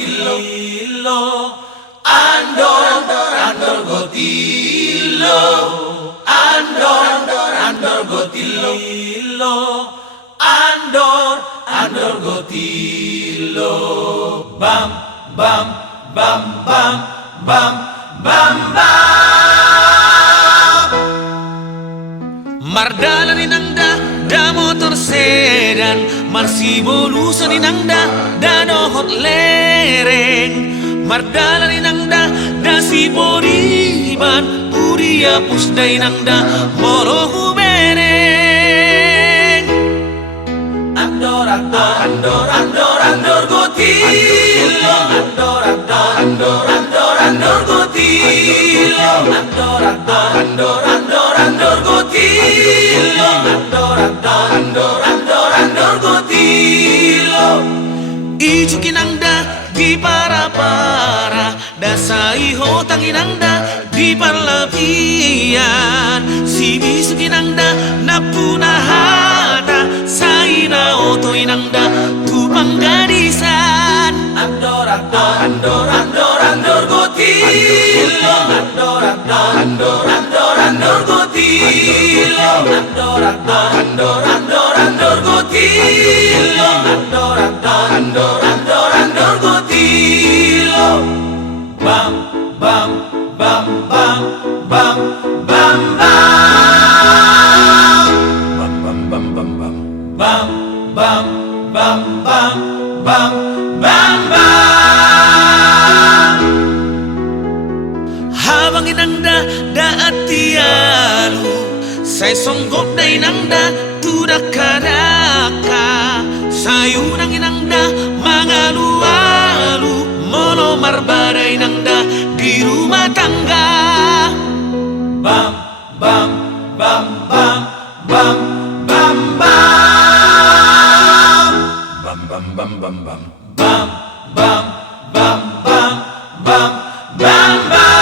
Andorgotillo, Andorgotillo, Andorgotillo, Andorgotillo. Bam, bam, bam, bam, bam, bam, bam. Mardala ninangda, da motor sedan, Marsibolus ninangda, da nohot lereng. Mardala ninangda, da si boriban, uria pusday nangda, moro hubereng. Andorgotillo, Andorgotillo, Andorgotillo. Ijo kinangda di para-para, dasai hotang inangda di parlapian. Si bisu kinangda napunahata, saina oto inangda tu panggadisan. Andorgotillo, Andorgotillo. Bam, bam, bam, bam, bam, bam, bam, bam, bam, bam, bam, bam, bam, bam, bam, bam, bam. Habang inangda daat tialu, say songgok na inangda tudak-kadaka, sayunang inangda mga lualu, mono marbada inangda di rumah tangga. Bam, bam, bam, bam, bam, bam, bam, bam, bam, bam, bam, bam, bam, bam, bam, bam, bam, bam, bam.